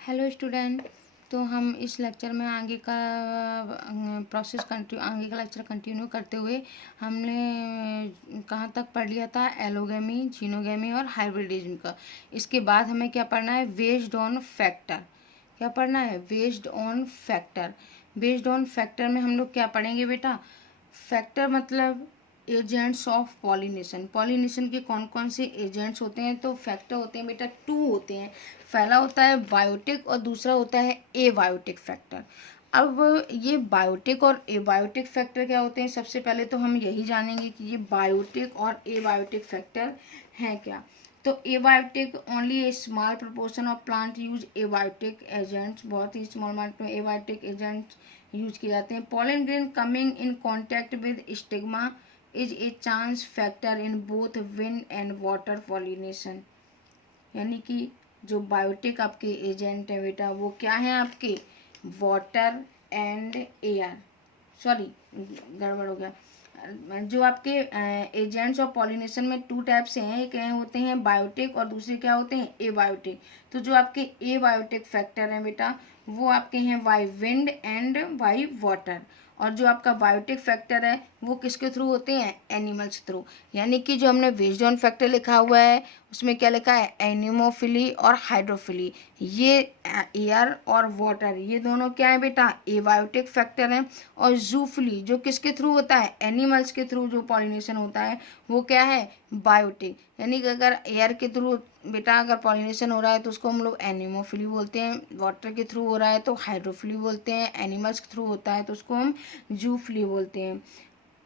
Hello student. तो हम इस लेक्चर में आगे का आगे का लेक्चर कंटिन्यू करते हुए हमने कहाँ तक पढ़ लिया था, एलोगेमी, जीनोगेमी और हाइब्रिडिज्म का। इसके बाद हमें क्या पढ़ना है, बेस्ड ऑन फैक्टर। क्या पढ़ना है, based on factor. Based on factor में हम लोग क्या पढ़ेंगे बेटा, फैक्टर मतलब एजेंट्स ऑफ पॉलिनेशन। पॉलिनेशन के कौन कौन से एजेंट्स होते हैं, तो फैक्टर होते हैं बेटा, टू होते हैं। पहला होता है बायोटिक और दूसरा होता है एबायोटिक फैक्टर। अब ये बायोटिक और एबायोटिक फैक्टर क्या होते हैं, सबसे पहले तो हम यही जानेंगे कि ये बायोटिक और एबायोटिक फैक्टर हैं क्या। तो abiotic only A small proportion of plant use abiotic agents, बहुत ही स्मॉल अमाउंट में एबायोटिक एजेंट्स यूज किए जाते हैं। Pollen grain coming in contact with stigma is a chance factor in both wind and water pollination. यानी कि जो biotic आपके agent है बेटा, वो क्या है आपके, वाटर एंड एयर, सॉरी गड़बड़ हो गया। जो आपके एजेंट्स ऑफ पॉलिनेशन में टू टाइप से हैं, एक होते हैं बायोटिक और दूसरे क्या होते हैं, एबायोटिक। तो जो आपके एबायोटिक फैक्टर हैं बेटा, वो आपके हैं by wind and by water. और जो आपका बायोटिक फैक्टर है वो किसके थ्रू होते हैं, एनिमल्स थ्रू। यानी कि जो हमने बेस्ड ऑन फैक्टर लिखा हुआ है उसमें क्या लिखा है, एनिमोफिली और हाइड्रोफिली। ये एयर और वाटर, ये दोनों क्या है बेटा, एबायोटिक फैक्टर हैं। और जूफिली जो किसके थ्रू होता है, एनिमल्स के थ्रू जो पॉलिनेशन होता है वो क्या है, बायोटिक। यानी कि अगर एयर के थ्रू बेटा अगर पॉलिनेशन हो रहा है तो उसको हम लोग एनिमोफिली बोलते हैं, वाटर के थ्रू हो रहा है तो हाइड्रोफिली बोलते हैं, एनिमल्स के थ्रू होता है तो उसको हम जूफिली बोलते हैं।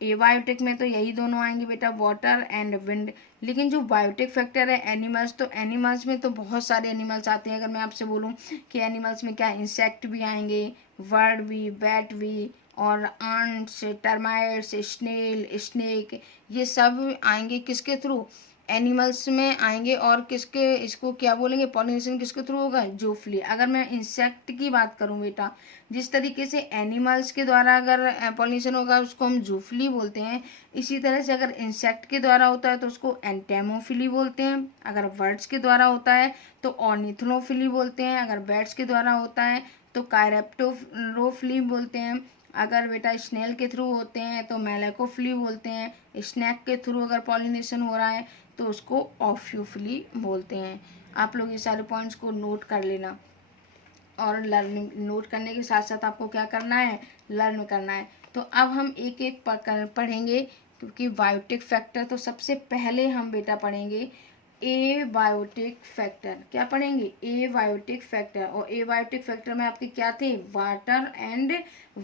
एबायोटिक में तो यही दोनों आएंगे बेटा, वाटर एंड विंड। लेकिन जो बायोटिक फैक्टर है एनिमल्स, तो एनिमल्स में तो बहुत सारे एनिमल्स आते हैं। अगर मैं आपसे बोलूं कि एनिमल्स में क्या, इंसेक्ट भी आएंगे, बर्ड भी, बैट भी, और आंट्स, टर्माइट्स, स्नेल, स्नेक, ये सब आएंगे किसके थ्रू, एनिमल्स में आएंगे। और किसके, इसको क्या बोलेंगे, पॉलिनेशन किसके थ्रू होगा, जूफली। अगर मैं इंसेक्ट की बात करूं बेटा, जिस तरीके से एनिमल्स के द्वारा अगर पॉलिनेशन होगा उसको हम जूफली बोलते हैं, इसी तरह से अगर इंसेक्ट के द्वारा होता है तो उसको एंटेमोफिली बोलते हैं। अगर बर्ड्स के द्वारा होता है तो ऑर्निथोफिली बोलते हैं। अगर बैट्स के द्वारा होता है तो कायरेप्टोरोफिली बोलते हैं। अगर बेटा स्नेल के थ्रू होते हैं तो मेलेकोफिली बोलते हैं। स्नैक के थ्रू अगर पॉलिनेशन हो रहा है तो उसको ऑफ्यूफिली बोलते हैं। आप लोग ये सारे पॉइंट्स को नोट कर लेना। और लर्निंग नोट करने के साथ साथ आपको क्या करना है, लर्न करना है। तो अब हम एक एक पढ़ेंगे, क्योंकि बायोटिक फैक्टर तो सबसे पहले हम बेटा पढ़ेंगे ए बायोटिक फैक्टर। क्या पढ़ेंगे, ए बायोटिक फैक्टर। और ए बायोटिक फैक्टर में आपके क्या थे, वाटर एंड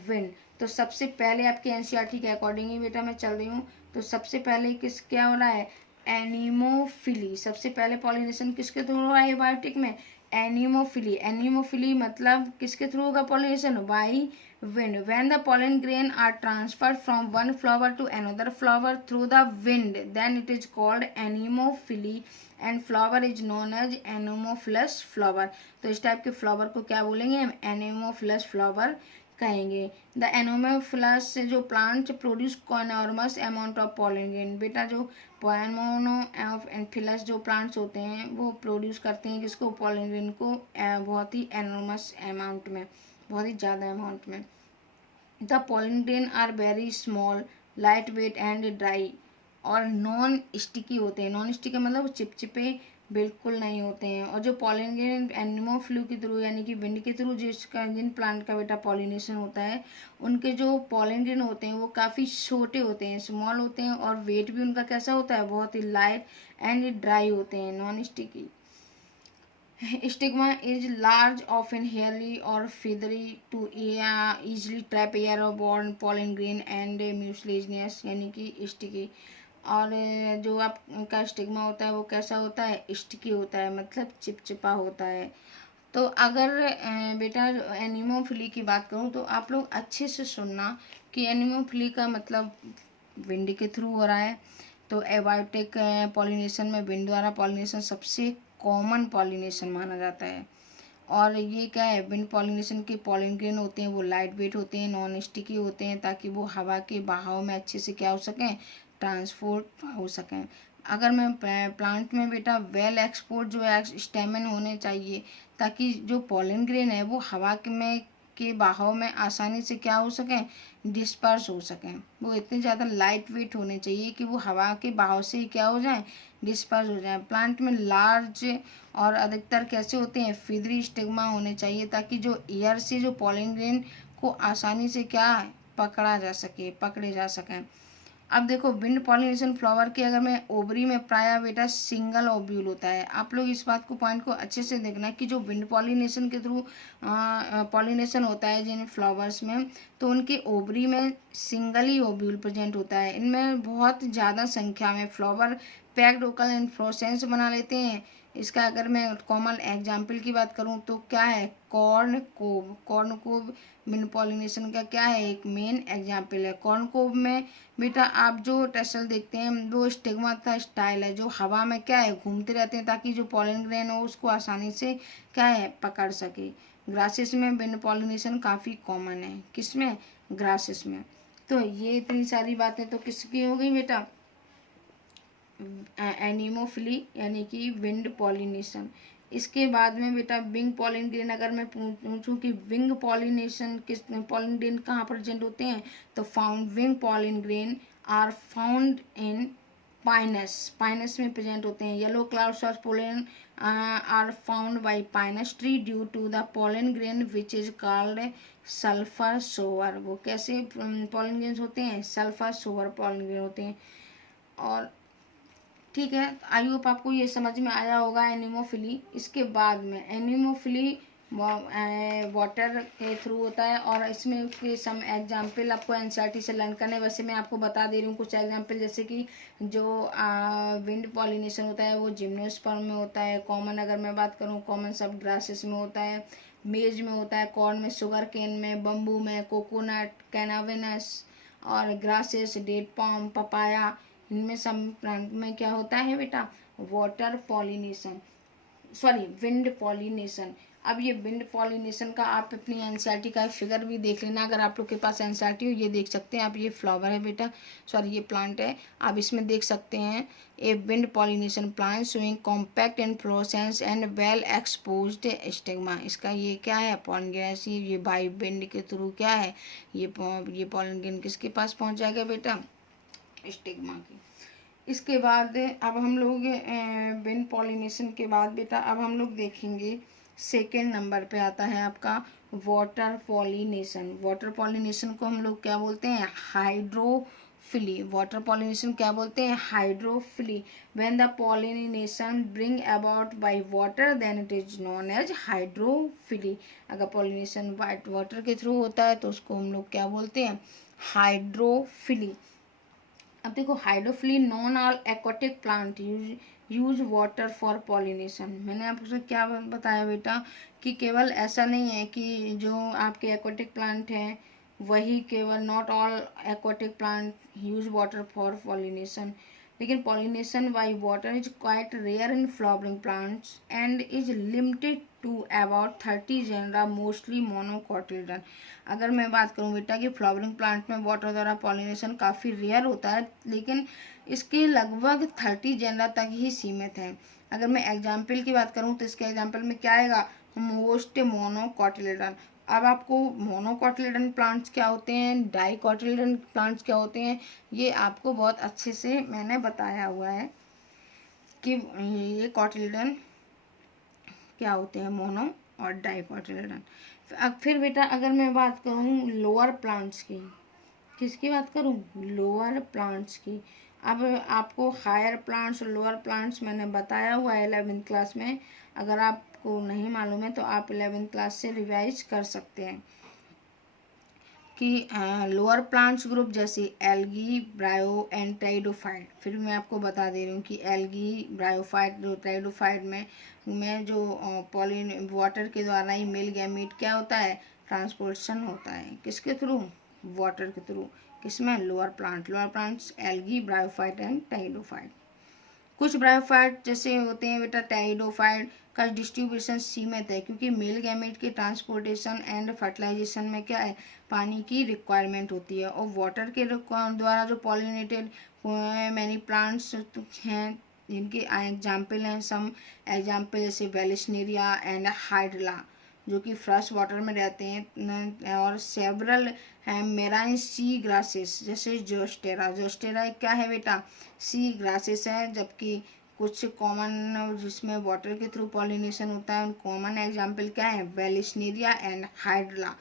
विंड। तो सबसे पहले आपके एनसीईआरटी के अकॉर्डिंग ही बेटा मैं चल रही हूँ। तो सबसे पहले किस क्या हो रहा है, एनिमोफिली। सबसे पहले पॉलिनेशन किसके थ्रू हो रहा है बायोटिक में, एनिमोफिली। एनिमोफिली मतलब किसके थ्रू होगा pollination, by wind. When the pollen grain are transferred from one flower to another flower through the wind, then it is called anemophily and flower is known as anemophilous flower. तो इस type के flower को क्या बोलेंगे हम, anemophilous flower कहेंगे। The anemophilous जो plant produce enormous amount of pollen grain. बेटा जो एनोमोफिलस जो प्लांट्स होते हैं वो प्रोड्यूस करते हैं किसको, पॉलन ग्रेन को, बहुत ही एनॉर्मस अमाउंट में, बहुत ही ज़्यादा अमाउंट में। The pollen grain are very small, light weight and dry और नॉन स्टिकी होते हैं। नॉन स्टिकी मतलब चिपचिपे बिल्कुल नहीं होते हैं। और जो पॉलन ग्रेन एनिमोफ्लू के थ्रू यानी कि विंड के थ्रू जिन प्लांट का बेटा पॉलिनेशन होता है, उनके जो पॉलन ग्रेन होते हैं वो काफ़ी छोटे होते हैं, स्मॉल होते हैं। और वेट भी उनका कैसा होता है, बहुत ही लाइट एंड ड्राई होते हैं, non sticky. Stigma is large, often hairy or feathery to easily trap air or borne pollen grain and mucilaginous यानी कि स्टिकी। और जो आपका स्टिग्मा होता है वो कैसा होता है, स्टिकी होता है, मतलब चिपचिपा होता है। तो अगर बेटा एनिमोफिली की बात करूँ तो आप लोग अच्छे से सुनना कि एनिमोफिली का मतलब विंड के थ्रू हो रहा है। तो एबायोटिक पॉलिनेशन में विंड द्वारा पॉलिनेशन सबसे कॉमन पॉलिनेशन माना जाता है। और ये क्या है, विंड पॉलिनेशन के पॉलन ग्रेन होते हैं वो लाइट वेट होते हैं, नॉन स्टिकी होते हैं, ताकि वो हवा के बहाव में अच्छे से क्या हो सकें, ट्रांसपोर्ट हो सकें। अगर मैं प्लांट में बेटा वेल एक्सपोर्ट जो है स्टेमन होने चाहिए, ताकि जो पॉलन ग्रेन है वो हवा के बहाव में आसानी से क्या हो सकें, डिस्पर्स हो सकें। वो इतने ज़्यादा लाइट वेट होने चाहिए कि वो हवा के बहाव से ही क्या हो जाए, डिस्पर्स हो जाए। प्लांट में लार्ज और अधिकतर कैसे होते हैं, फीदरी स्टिग्मा होने चाहिए, ताकि जो एयर से जो पॉलन ग्रेन को आसानी से क्या पकड़े जा सकें। अब देखो विंड पॉलिनेशन फ्लावर की अगर मैं ओवरी में प्राय बेटा सिंगल ओव्यूल होता है। आप लोग इस बात को पॉइंट को अच्छे से देखना कि जो विंड पॉलिनेशन के थ्रू पॉलिनेशन होता है जिन फ्लावर्स में, तो उनके ओवरी में सिंगल ही ओव्यूल प्रेजेंट होता है। इनमें बहुत ज़्यादा संख्या में फ्लावर पैक्ड ओकल इन्फ्लोरेसेंस बना लेते हैं। इसका अगर मैं कॉमन एग्जाम्पल की बात करूं तो क्या है, कॉर्न कोब विंड पॉलिनेशन का क्या है, एक मेन एग्जाम्पल है। कॉर्न कोब में बेटा आप जो टेसल देखते हैं वो स्टिग्मा का स्टाइल है, जो हवा में क्या है घूमते रहते हैं, ताकि जो पॉलन ग्रेन हो उसको आसानी से क्या है पकड़ सके। ग्रासेस में विंड पॉलिनेशन काफ़ी कॉमन है, किसमें, ग्रासेस में। तो ये इतनी सारी बातें तो किसकी हो गई बेटा, एनिमोफिली यानी कि विंड पॉलिनेशन। इसके बाद में बेटा विंग पॉलन ग्रेन, अगर मैं पूछूं कि विंग पॉलिनेशन किस पॉलन ग्रेन कहाँ प्रेजेंट होते हैं, तो found wind pollen grain are found in pinus में प्रेजेंट होते हैं। Yellow clouds of pollen are found by pinus tree due to the pollen grain which is called sulphur shower. वो कैसे pollen grains होते हैं, सल्फर सोवर पॉलन ग्रेन होते हैं। और ठीक है, आई होप आपको ये समझ में आया होगा एनिमोफिली। इसके बाद में एनिमोफिली वाटर के थ्रू होता है, और इसमें के सम एग्जाम्पल आपको एनसीईआरटी से लर्न करने। वैसे मैं आपको बता दे रही हूँ कुछ एग्जाम्पल, जैसे कि जो विंड पॉलिनेशन होता है वो जिम्नोस्पर्म में होता है। कॉमन अगर मैं बात करूँ, कॉमन सब ग्रासेस में होता है, मेज में होता है, कॉर्न में, शुगर केन में, बम्बू में, कोकोनट, कैनावेनस, और ग्रासेस, डेट पाम, पपाया, इनमें सब प्लांट में क्या होता है बेटा, water pollination, sorry wind pollination. अब ये विंड पॉलिनेशन का आप अपनी एनसीईआरटी का फिगर भी देख लेना, अगर आप लोग के पास एनसीईआरटी हो, ये देख सकते हैं आप। ये फ्लावर है बेटा, सॉरी ये प्लांट है, आप इसमें देख सकते हैं a wind pollination plant showing compact inflorescence and well exposed stigma. इसका ये क्या है, पॉलन ग्रेन, ये बाई विंड के थ्रू क्या है, ये पॉलन ग्रेन किसके पास पहुंच जाएगा बेटा, स्टिग्मा की। इसके बाद अब हम लोग विंड पॉलिनेशन के बाद बेटा अब हम लोग देखेंगे सेकेंड नंबर पे आता है आपका वाटर पॉलिनेशन। वाटर पॉलिनेशन को हम लोग क्या बोलते हैं, हाइड्रोफिली। वाटर पॉलिनेशन क्या बोलते हैं, hydrophily. When the pollination bring about by water then it is known as hydrophily. अगर पॉलिनेशन वाटर के थ्रू होता है तो उसको हम लोग क्या बोलते हैं, हाइड्रोफिली। अब देखो hydrophily non all aquatic plant use water for pollination. मैंने आपको क्या बताया बेटा कि केवल ऐसा नहीं है कि जो आपके एक्वाटिक प्लांट हैं वही केवल, not all aquatic plant use water for pollination, लेकिन pollination by water is quite rare in flowering plants and is limited to about 30 genera mostly monocotyledon. अगर मैं बात करूं बेटा कि फ्लावरिंग प्लांट में वाटर द्वारा पॉलिनेशन काफ़ी रेयर होता है, लेकिन इसके लगभग 30 जेनरा तक ही सीमित है। अगर मैं एग्जाम्पल की बात करूं तो इसके एग्जाम्पल में क्या आएगा, मोस्ट मोनोकोटिल्डन। अब आपको मोनोकोटिल्डन प्लांट्स क्या होते हैं, डाइकोटिल्डन प्लांट्स क्या होते हैं, ये आपको बहुत अच्छे से मैंने बताया हुआ है कि ये कोटिल्डन क्या होते हैं, मोनो और डाइकोटिल्डन। अब फिर बेटा अगर मैं बात करूँ लोअर प्लांट्स की, किसकी बात करूँ, लोअर प्लांट्स की। अब आपको हायर प्लांट्स और लोअर प्लांट्स मैंने बताया हुआ है 11th क्लास में, अगर आपको नहीं मालूम है तो आप 11th क्लास से रिवाइज कर सकते हैं कि लोअर प्लांट्स ग्रुप जैसे एल्गी, ब्रायो एंड ट्राइडोफाइट। फिर मैं आपको बता दे रही हूँ कि एल्गी, ब्रायोफाइट, ट्राइडोफाइट में जो पॉलिन वाटर के द्वारा ही मेल गैमीट क्या होता है, ट्रांसपोर्टेशन होता है, किसके थ्रू, वाटर के थ्रू, किसमें, lower plants algae, bryophyte and pteridophyte. कुछ ब्रायोफाइट जैसे होते हैं बेटा ट्राइडोफाइट का डिस्ट्रीब्यूशन सीमित है, क्योंकि मेल गैमेट के ट्रांसपोर्टेशन एंड फर्टिलाइजेशन में क्या है, पानी की रिक्वायरमेंट होती है। और वाटर के द्वारा जो पॉलिनेटेड मैनी प्लांट्स हैं जिनके एग्जाम्पल हैं सम एग्जाम्पल जैसे वेलिस्नेरिया एंड हाइड्रला जो कि फ्रेश वाटर में रहते हैं, और सेवरल हैं मेराइन सी ग्रासेस जैसे जोस्टेरा। जोस्टेरा क्या है बेटा? सी ग्रासेस है, जबकि कुछ कॉमन जिसमें वाटर के थ्रू पॉलिनेशन होता है उन कॉमन एग्जाम्पल क्या है? Vallisneria and Hydrilla.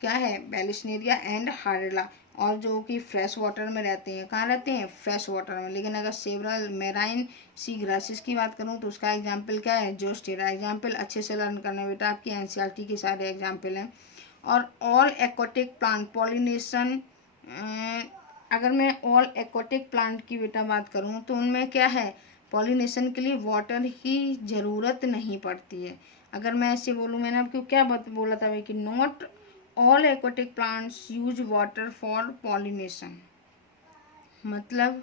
क्या है? Vallisneria and Hydrilla. और जो कि फ्रेश वाटर में रहते हैं, कहाँ रहते हैं? फ्रेश वाटर में। लेकिन अगर सेवरल मेराइन सी ग्रासेस की बात करूँ तो उसका एग्जाम्पल क्या है? जोस्टेरा। एग्जाम्पल अच्छे से लर्न करना बेटा, आपकी एनसीईआरटी के सारे एग्जाम्पल हैं। और ऑल एक्वाटिक प्लांट पॉलिनेशन, अगर मैं ऑल एक्वाटिक प्लांट की बेटा बात करूँ तो उनमें क्या है? पॉलिनेशन के लिए वाटर की ज़रूरत नहीं पड़ती है। अगर मैं ऐसे बोलूँ, मैंने आपको क्या बोला था भाई कि not all aquatic plants use water for pollination, मतलब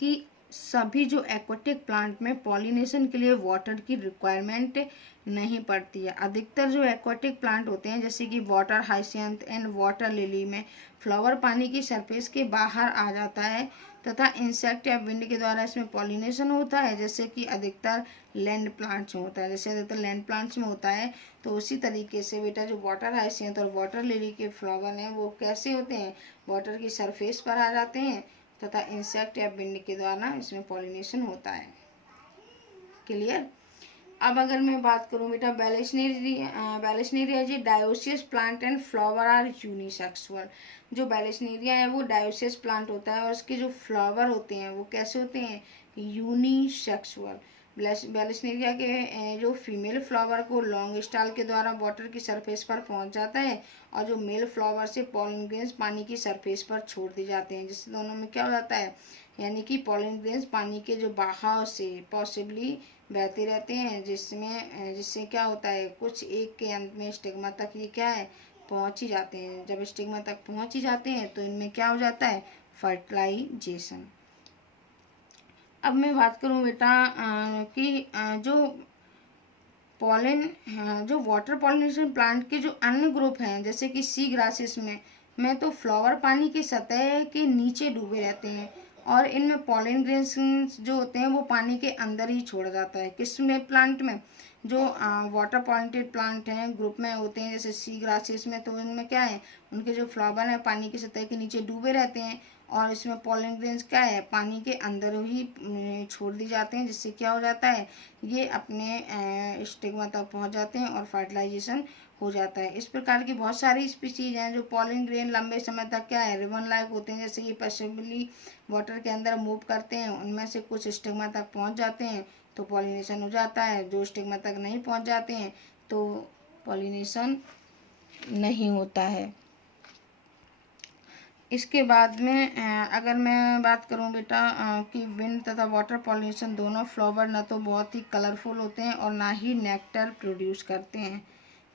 कि सभी जो एक्वाटिक प्लांट में पॉलिनेशन के लिए वाटर की रिक्वायरमेंट नहीं पड़ती है। अधिकतर जो एक्वाटिक प्लांट होते हैं जैसे कि वाटर हाइसियंथ एंड वाटर लिली में फ्लावर पानी की सरफेस के बाहर आ जाता है तथा इंसेक्ट या विंड के द्वारा इसमें पॉलिनेशन होता है, जैसे कि अधिकतर लैंड प्लांट्स में होता है। जैसे अधिकतर लैंड प्लांट्स में होता है, तो उसी तरीके से बेटा जो वाटर हाइसियंथ और वाटर लिली के फ्लावर हैं वो कैसे होते हैं? वाटर की सरफेस पर आ जाते हैं तथा इंसेक्ट या विंड के द्वारा इसमें पॉलिनेशन होता है। क्लियर? अब अगर मैं बात करूं बेटा बैलेस्नेरिया जी dioecious plant and flower are unisexual. जो बैलेस्नेरिया है वो डायोसियस प्लांट होता है और उसके जो फ्लावर होते हैं वो कैसे होते हैं? यूनिसेक्सुअल। बैलेस्नेरिया के जो फीमेल फ्लावर को लॉन्ग स्टाल के द्वारा वाटर की सरफेस पर पहुंच जाता है और जो मेल फ्लावर से पॉलन ग्रेन्स पानी की सरफेस पर छोड़ दिए जाते हैं, जिससे दोनों में क्या हो जाता है? यानी कि पॉलन ग्रेन्स पानी के जो बहाव से पॉसिबली बहते रहते हैं, जिससे क्या होता है? कुछ एक के अंत में स्टिग्मा तक ये क्या है? पहुंच ही जाते हैं। जब स्टिग्मा तक पहुंच ही जाते हैं तो इनमें क्या हो जाता है? फर्टिलाइजेशन। अब मैं बात करूं बेटा कि जो जो वाटर पॉलिनेशन प्लांट के जो अन्य ग्रुप हैं जैसे कि सी ग्रासेस में तो फ्लावर पानी की सतह के नीचे डूबे रहते हैं और इनमें पॉलन ग्रेन्स जो होते हैं वो पानी के अंदर ही छोड़ा जाता है। किसमें? प्लांट में। जो वाटर पॉलिनेटेड प्लांट हैं ग्रुप में होते हैं जैसे सी ग्रासेस में, तो इनमें क्या है? उनके जो फ्लावर हैं पानी की सतह के नीचे डूबे रहते हैं और इसमें पॉलन ग्रेन्स क्या है? पानी के अंदर ही छोड़ दी जाते हैं, जिससे क्या हो जाता है? ये अपने स्टिग्मा तक पहुंच जाते हैं और फर्टिलाइजेशन हो जाता है। इस प्रकार की बहुत सारी स्पीसीज हैं जो पॉलन ग्रेन लंबे समय तक क्या है? रिबन लाइक होते हैं, जैसे ये पैसिवली वाटर के अंदर मूव करते हैं। उनमें से कुछ स्टिग्मा तक पहुंच जाते हैं तो पॉलिनेशन हो जाता है, जो स्टिग्मा तक नहीं पहुंच जाते हैं तो पॉलिनेशन नहीं होता है। इसके बाद में अगर मैं बात करूं बेटा कि विंड तथा वाटर पॉलिनेशन दोनों फ्लावर ना तो बहुत ही कलरफुल होते हैं और ना ही नेक्टर प्रोड्यूस करते हैं।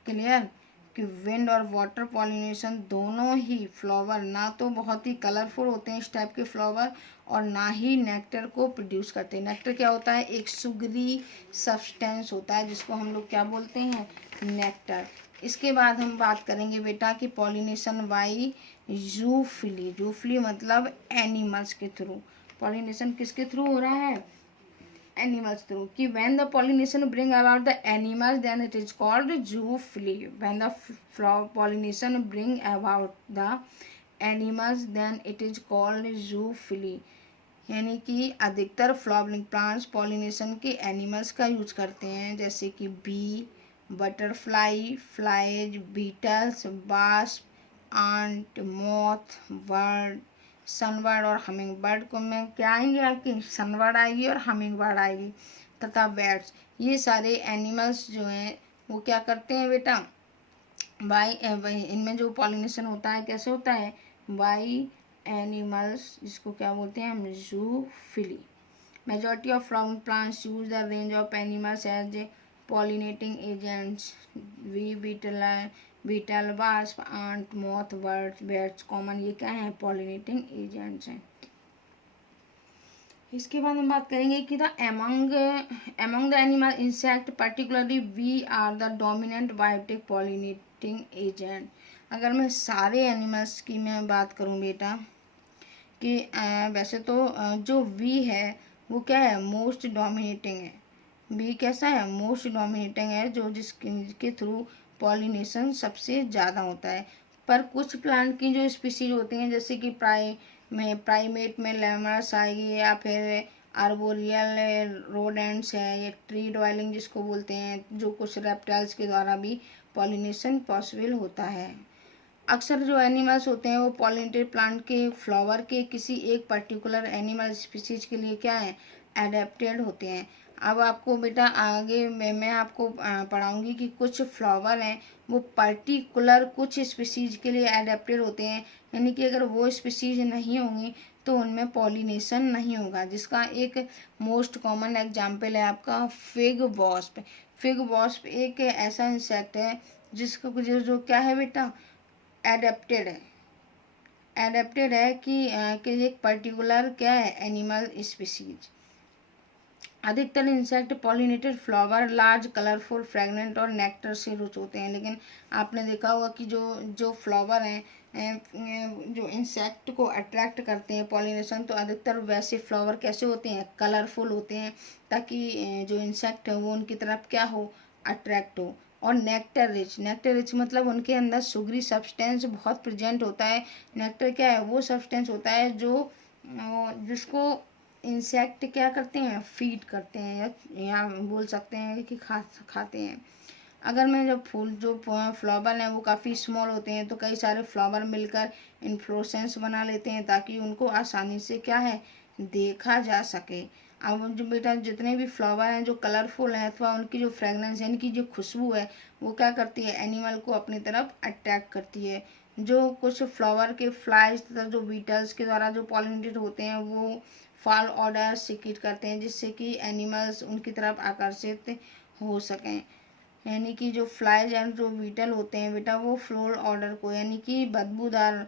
क्लियर? कि विंड और वाटर पॉलिनेशन दोनों ही फ्लावर ना तो बहुत ही कलरफुल होते हैं इस टाइप के फ्लावर और ना ही नेक्टर को प्रोड्यूस करते हैं। नेक्टर क्या होता है? एक सुगरी सब्सटेंस होता है जिसको हम लोग क्या बोलते हैं? नेक्टर। इसके बाद हम बात करेंगे बेटा कि पॉलिनेशन बाई जूफिली। जूफिली मतलब एनिमल्स के थ्रू। पॉलिनेशन किसके थ्रू हो रहा है? Animals through. कि when the pollination bring about the animals then it is called zoophily. When the pollination bring about the animals then it is called zoophily. यानी कि अधिकतर फ्लावरिंग प्लांट्स पॉलिनेशन के animals का use करते हैं, जैसे कि bee, butterfly, flies, beetles, wasp, ant, moth, bird, sunbird और हमिंग बर्ड को में क्या आएंगे? आपकी सनबर्ड आएगी और हमिंग बर्ड आएगी तथा बैट्स। ये सारे एनिमल्स जो हैं वो क्या करते हैं बेटा? बाई इनमें जो पॉलिनेशन होता है कैसे होता है? बाई एनिमल्स, जिसको क्या बोलते हैं हम? Zoophily. Majority of flowering plants use the range of animals as pollinating agents. Beetle, wasp, ant, moth, birds, bats common ये क्या है? पॉलिनेटिंग एजेंट्स हैं। इसके बाद हम बात करेंगे कि the among the animal insect particularly bee are the dominant biotic pollinating agent. अगर मैं सारे एनिमल्स की मैं बात करूं बेटा कि वैसे तो जो वी है वो क्या है, मोस्ट डोमिनेटिंग है। बी कैसा है, मोस्ट डोमिनेटिंग है, जो जिसके थ्रू पॉलिनेशन सबसे ज़्यादा होता है। पर कुछ प्लांट की जो स्पीसीज होती हैं, जैसे कि प्राइमेट में लेमर्स आएगी, या फिर आर्बोरियल रोडेंट्स है, या ट्री ड्वेलिंग जिसको बोलते हैं, जो कुछ रेप्टाइल्स के द्वारा भी पॉलिनेशन पॉसिबल होता है। अक्सर जो एनिमल्स होते हैं वो पॉलिनेटेड प्लांट के फ्लावर के किसी एक पर्टिकुलर एनिमल स्पीसीज के लिए क्या है, एडेप्टेड होते हैं। अब आपको बेटा आगे मैं आपको पढ़ाऊंगी कि कुछ फ्लावर हैं वो पर्टिकुलर कुछ स्पीसीज के लिए एडेप्टेड होते हैं, यानी कि अगर वो स्पीसीज नहीं होंगी तो उनमें पॉलिनेशन नहीं होगा। जिसका एक मोस्ट कॉमन एग्जाम्पल है आपका फिग वॉस्प। फिग वॉस्प एक ऐसा इंसेक्ट है जिसको जो क्या है बेटा, एडेप्टेड है। एडेप्टेड है कि एक पर्टिकुलर क्या है, एनिमल स्पीसीज। अधिकतर insect pollinated flower large colourful fragrant और नेक्टर से रिच होते हैं। लेकिन आपने देखा होगा कि जो जो फ्लावर हैं जो इंसेक्ट को अट्रैक्ट करते हैं पॉलिनेशन, तो अधिकतर वैसे फ्लावर कैसे होते हैं, कलरफुल होते हैं, ताकि जो इंसेक्ट है वो उनकी तरफ क्या हो, अट्रैक्ट हो। और नेक्टर रिच मतलब उनके अंदर सुगरी सब्सटेंस बहुत प्रेजेंट होता है। नेक्टर क्या है, वो सब्सटेंस होता है जो जिसको इंसेक्ट क्या करते हैं, फीड करते हैं, या बोल सकते हैं कि खाते हैं। अगर मैं जब फूल जो फ्लावर हैं वो काफ़ी स्मॉल होते हैं, तो कई सारे फ्लावर मिलकर इन्फ्लोरेसेंस बना लेते हैं ताकि उनको आसानी से क्या है, देखा जा सके। अब जो बेटा जितने भी फ्लावर हैं जो कलरफुल हैं, अथवा उनकी जो फ्रेगनेंस यानी कि जो खुशबू है वो क्या करती है, एनिमल को अपनी तरफ अट्रैक्ट करती है। जो कुछ फ्लावर के फ्लाइज तथा जो बीटल्स के द्वारा जो पॉलिनेटेड होते हैं वो फॉल ऑर्डर सिक्रीट करते हैं, जिससे कि एनिमल्स उनकी तरफ आकर्षित हो सकें। यानी कि जो फ्लाइज एंड जो बीटल होते हैं बेटा, वो फ्लोर ऑर्डर को यानी कि बदबूदार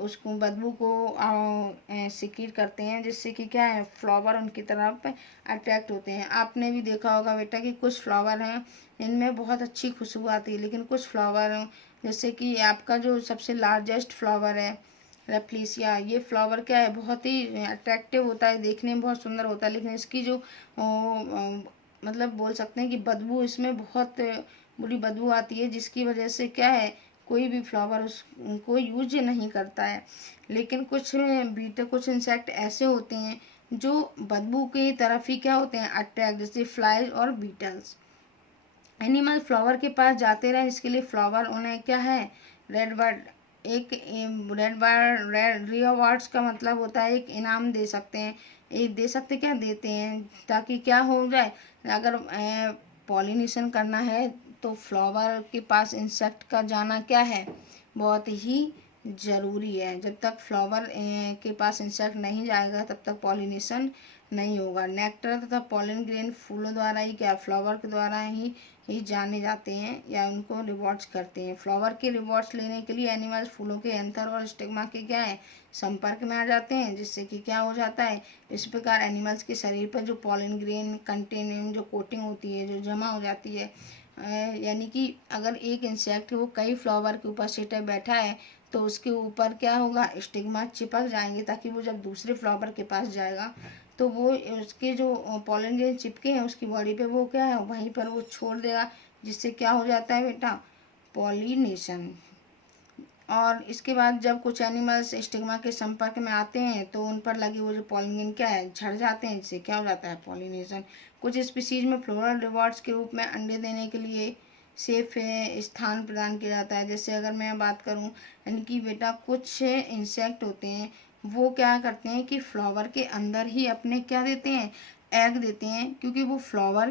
उसको बदबू को सिक्रीट करते हैं, जिससे कि क्या है, फ्लावर उनकी तरफ अट्रैक्ट होते हैं। आपने भी देखा होगा बेटा कि कुछ फ्लावर हैं इनमें बहुत अच्छी खुशबू आती है, लेकिन कुछ फ्लावर जैसे कि आपका जो सबसे लार्जेस्ट फ्लावर है रेप्लिसिया, ये फ्लावर क्या है, बहुत ही अट्रैक्टिव होता है, देखने में बहुत सुंदर होता है, लेकिन इसकी जो मतलब बोल सकते हैं कि बदबू, इसमें बहुत बुरी बदबू आती है, जिसकी वजह से क्या है, कोई भी फ्लावर उसको यूज नहीं करता है। लेकिन कुछ इंसेक्ट ऐसे होते हैं जो बदबू की तरफ ही क्या होते हैं, अट्रैक्ट, जैसे फ्लाइज और बीटल्स। एनिमल फ्लावर के पास जाते रहे, इसके लिए फ्लावर उन्हें क्या है, रेड बर्ड रेड रिवॉर्ड्स का मतलब होता है एक इनाम दे सकते हैं, एक दे सकते क्या, देते हैं, ताकि क्या हो जाए, अगर पॉलिनेशन करना है तो फ्लावर के पास इंसेक्ट का जाना क्या है, बहुत ही ज़रूरी है। जब तक फ्लावर के पास इंसेक्ट नहीं जाएगा तब तक पॉलिनेशन नहीं होगा। नेक्टर तथा पॉलन ग्रेन फूलों द्वारा ही क्या, फ्लावर के द्वारा ही जाने जाते हैं या उनको रिवॉर्ड्स करते हैं। फ्लावर के रिवॉर्ड्स लेने के लिए एनिमल्स फूलों के एंथर और स्टिग्मा के क्या है, संपर्क में आ जाते हैं, जिससे कि क्या हो जाता है, इस प्रकार एनिमल्स के शरीर पर जो पॉलन ग्रेन कंटेनिंग जो कोटिंग होती है, जो जमा हो जाती है, यानी कि अगर एक इंसेक्ट वो कई फ्लावर के ऊपर सीटे बैठा है तो उसके ऊपर क्या होगा, स्टिग्मा चिपक जाएंगे, ताकि वो जब दूसरे फ्लावर के पास जाएगा तो वो उसके जो पॉलन ग्रेन चिपके हैं उसकी बॉडी पे, वो क्या है, वहीं पर वो छोड़ देगा, जिससे क्या हो जाता है बेटा, पॉलिनेशन। और इसके बाद जब कुछ एनिमल्स स्टिग्मा के संपर्क में आते हैं तो उन पर लगे वो जो पॉलन ग्रेन क्या है, झड़ जाते हैं, जिससे क्या हो जाता है, पॉलिनेशन। कुछ स्पीसीज में फ्लोरल रिवॉर्ड्स के रूप में अंडे देने के लिए सेफ स्थान प्रदान किया जाता है। जैसे अगर मैं बात करूं, यानी कि बेटा कुछ इंसेक्ट होते हैं वो क्या करते हैं कि फ्लावर के अंदर ही अपने क्या देते हैं, एग देते हैं, क्योंकि वो फ्लावर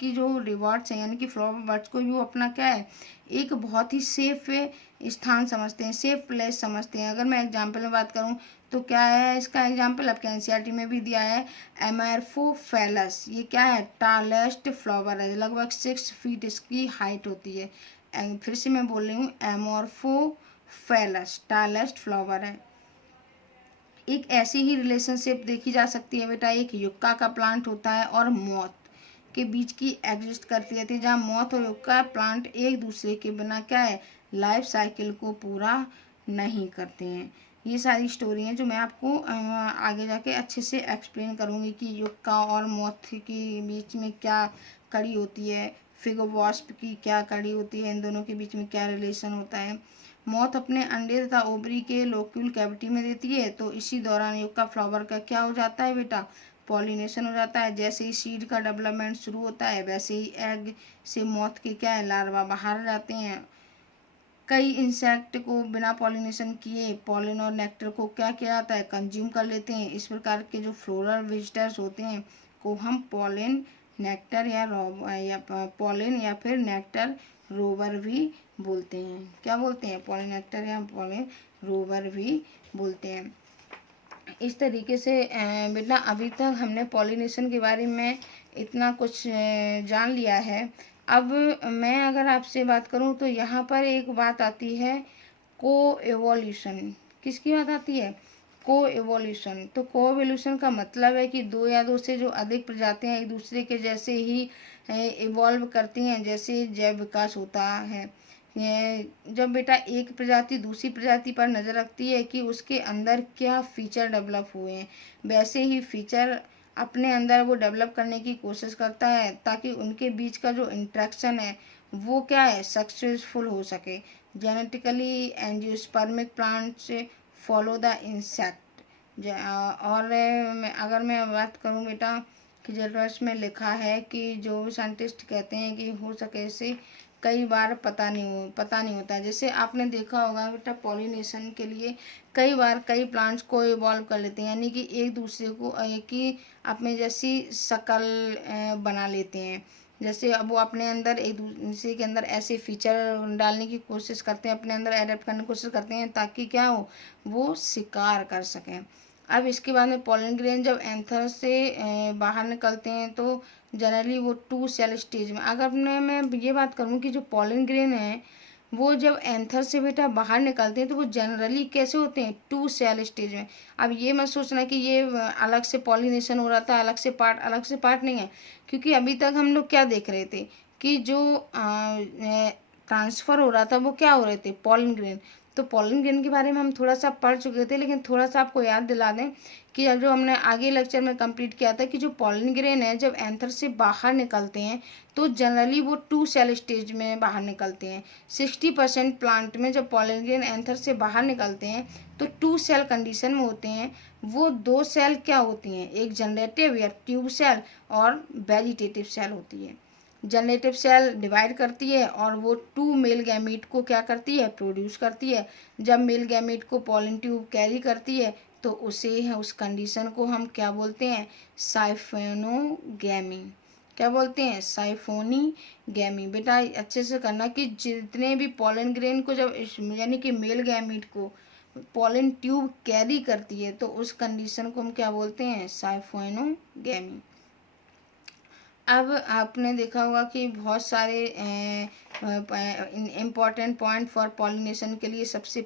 की जो रिवॉर्ड्स हैं, यानी कि फ्लावर बर्ड्स को भी वो अपना क्या है, एक बहुत ही सेफ स्थान समझते हैं, सेफ प्लेस समझते हैं। अगर मैं एग्जाम्पल में बात करूं तो क्या है इसका एग्जाम्पल, आपके एनसीईआरटी में भी दिया है, एमोर्फोफेलस। ये क्या है, टालेस्ट फ्लावर है, लगभग 6 फीट इसकी हाइट होती है। फिर से मैं बोल रही हूँ, एमोर्फोफेलस टालेस्ट फ्लावर है। एक ऐसी ही रिलेशनशिप देखी जा सकती है बेटा, एक युक्का का प्लांट होता है और मौत के बीच की एग्जिस्ट करती रहती है, जहाँ मौत और युक्का प्लांट एक दूसरे के बिना क्या है, लाइफ साइकिल को पूरा नहीं करते हैं। ये सारी स्टोरी हैं जो मैं आपको आगे जाके अच्छे से एक्सप्लेन करूँगी कि युक्का और मोथ के बीच में क्या कड़ी होती है, फिग वॉस्प की क्या कड़ी होती है, इन दोनों के बीच में क्या रिलेशन होता है। मोथ अपने अंडे तथा ओवरी के लोक्यूल कैविटी में देती है, तो इसी दौरान युक्का फ्लावर का क्या हो जाता है बेटा, पॉलिनेशन हो जाता है। जैसे ही सीड का डेवलपमेंट शुरू होता है वैसे ही एग से मोथ के क्या है, लार्वा बाहर जाते हैं। कई इंसेक्ट को बिना पॉलिनेशन किए पॉलन और नेक्टर को क्या किया जाता है, कंज्यूम कर लेते हैं। इस प्रकार के जो फ्लोरल विजिटर्स होते हैं को हम पॉलन नेक्टर या पॉलन या फिर नेक्टर रोवर भी बोलते हैं। क्या बोलते हैं, पॉलन नेक्टर या पॉलन रोवर भी बोलते हैं। इस तरीके से बेटा अभी तक हमने पॉलिनेशन के बारे में इतना कुछ जान लिया है। अब मैं अगर आपसे बात करूं तो यहाँ पर एक बात आती है को एवोल्यूशन। किसकी बात आती है, को एवोल्यूशन। तो को एवोल्यूशन का मतलब है कि दो या दो से जो अधिक प्रजातियां एक दूसरे के जैसे ही इवॉल्व करती हैं, जैसे जैव विकास होता है। जब बेटा एक प्रजाति दूसरी प्रजाति पर नज़र रखती है कि उसके अंदर क्या फीचर डेवलप हुए हैं, वैसे ही फीचर अपने अंदर वो डेवलप करने की कोशिश करता है ताकि उनके बीच का जो इंट्रैक्शन है वो क्या है, सक्सेसफुल हो सके। Genetically angiospermic plants follow the insect. और अगर मैं बात करूं बेटा कि जर्नल्स में लिखा है कि जो साइंटिस्ट कहते हैं कि हो सके से कई बार पता नहीं होता। जैसे आपने देखा होगा बेटा पॉलिनेशन के लिए कई बार कई प्लांट्स को इवॉल्व कर लेते हैं, यानी कि एक दूसरे को एक ही अपने जैसी शक्ल बना लेते हैं। जैसे अब वो अपने अंदर एक दूसरे के अंदर ऐसे फीचर डालने की कोशिश करते हैं, अपने अंदर एडेप्ट करने की कोशिश करते हैं ताकि क्या हो, वो शिकार कर सकें। अब इसके बाद में पॉलन ग्रेन जब एंथर से बाहर निकलते हैं तो जनरली वो 2 सेल स्टेज में। अगर मैं ये बात करूँ कि जो पॉलन ग्रेन है वो जब एंथर से बेटा बाहर निकलते हैं तो वो जनरली कैसे होते हैं, 2 सेल स्टेज में। अब ये मत सोचना कि ये अलग से पॉलिनेशन हो रहा था, अलग से पार्ट नहीं है, क्योंकि अभी तक हम लोग क्या देख रहे थे कि जो ट्रांसफ़र हो रहा था वो क्या हो रहे थे, पॉलन ग्रेन। तो पॉलन ग्रेन के बारे में हम थोड़ा सा पढ़ चुके थे, लेकिन थोड़ा सा आपको याद दिला दें कि अब जो हमने आगे लेक्चर में कंप्लीट किया था कि जो पॉलन ग्रेन है जब एंथर से बाहर निकलते हैं तो जनरली वो 2 सेल स्टेज में बाहर निकलते हैं। 60% प्लांट में जब पॉलन ग्रेन एंथर से बाहर निकलते हैं तो 2 सेल कंडीशन में होते हैं। वो 2 सेल क्या होती हैं, एक जनरेटिव या ट्यूब सेल और वेजिटेटिव सेल होती है। जनरेटिव सेल डिवाइड करती है और वो 2 मेल गैमीट को क्या करती है, प्रोड्यूस करती है। जब मेल गैमीट को पॉलन ट्यूब कैरी करती है तो उस कंडीशन को हम क्या बोलते हैं, साइफोनोगैमी। क्या बोलते हैं, साइफोनीगैमी। बेटा अच्छे से करना कि जितने भी पॉलन ग्रेन को जब यानी कि मेल गैमीट को पॉलन ट्यूब कैरी करती है तो उस कंडीशन को हम क्या बोलते हैं, साइफोनोगैमी। अब आपने देखा होगा कि बहुत सारे इम्पॉर्टेंट पॉइंट फॉर पॉलिनेशन के लिए सबसे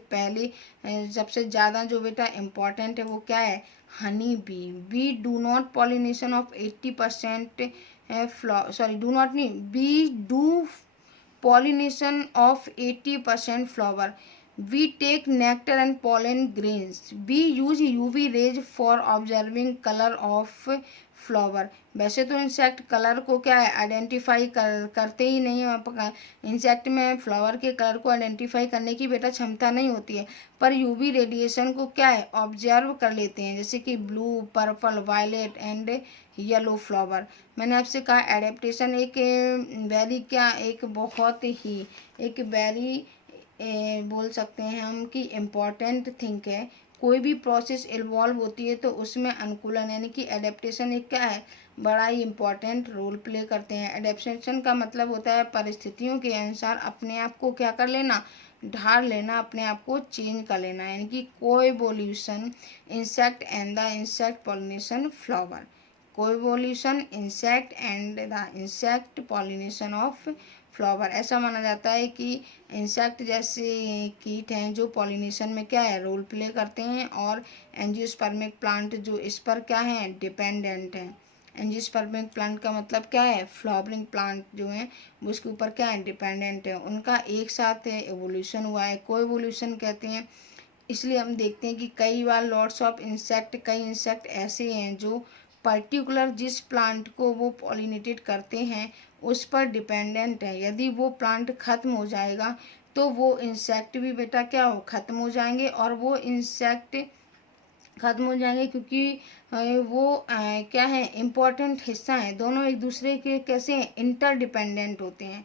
ज़्यादा जो बेटा इम्पॉर्टेंट है वो क्या है, honey bee. Bee do not pollination of 80% do not नहीं, bee do pollination of 80% flower. We take nectar and pollen grains. We use UV rays for observing color of flower. वैसे तो इंसेक्ट कलर को क्या है, identify करते ही नहीं है। Insect में फ्लावर के कलर को आइडेंटिफाई करने की बेटा क्षमता नहीं होती है, पर यूवी रेडिएशन को क्या है, ऑब्जर्व कर लेते हैं, जैसे कि blue, purple, violet and yellow flower. मैंने आपसे कहा एडेप्टेशन एक वेरी बोल सकते हैं हम कि इम्पॉर्टेंट थिंग है। कोई भी प्रोसेस इन्वॉल्व होती है तो उसमें अनुकूलन यानी कि एडेप्टेशन एक क्या है, बड़ा ही इम्पॉर्टेंट रोल प्ले करते हैं। एडेप्टेशन का मतलब होता है परिस्थितियों के अनुसार अपने आप को क्या कर लेना, ढाल लेना, अपने आप को चेंज कर लेना, यानी कि coevolution insect and the insect pollination flower. Coevolution insect and the insect pollination of flower. ऐसा माना जाता है कि इंसेक्ट जैसे कीट हैं जो पॉलिनेशन में क्या है, रोल प्ले करते हैं, और एंजियोस्पर्मिक प्लांट जो इस पर क्या है, डिपेंडेंट हैं। एंजियोस्पर्मिक प्लांट का मतलब क्या है, फ्लावरिंग प्लांट जो है वो उसके ऊपर क्या है, डिपेंडेंट है। उनका एक साथ एवोल्यूशन हुआ है, कोएवोल्यूशन कहते हैं। इसलिए हम देखते हैं कि कई बार लॉट्स ऑफ इंसेक्ट, कई इंसेक्ट ऐसे हैं जो पर्टिकुलर जिस प्लांट को वो पॉलिनेटेड करते हैं उस पर डिपेंडेंट है। यदि वो प्लांट खत्म हो जाएगा तो वो इंसेक्ट भी बेटा क्या हो, खत्म हो जाएंगे। और वो इंसेक्ट खत्म हो जाएंगे क्योंकि वो क्या है, इम्पोर्टेंट हिस्सा है। दोनों एक दूसरे के कैसे हैं, इंटरडिपेंडेंट होते हैं।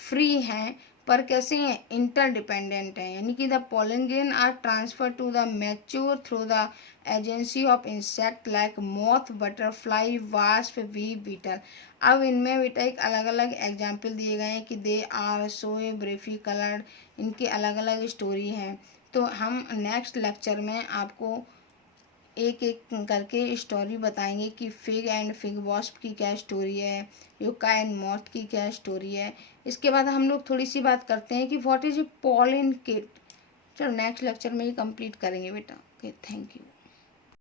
फ्री हैं पर कैसे हैं, इंटरडिपेंडेंट है। यानी कि the pollen grain are transfer to the mature through the agency of insect like moth, butterfly, wasp, bee, beetle. अब इनमें बेटा एक अलग अलग एग्जाम्पल दिए गए हैं कि they are so briefly coloured, इनके अलग अलग स्टोरी हैं। तो हम नेक्स्ट लेक्चर में आपको एक एक करके स्टोरी बताएंगे कि फिग एंड फिग वॉस्प की क्या स्टोरी है, यूका एंड मॉथ की क्या स्टोरी है। इसके बाद हम लोग थोड़ी सी बात करते हैं कि what is a pollen kit. चलो नेक्स्ट लेक्चर में ही कंप्लीट करेंगे बेटा। Okay, thank you.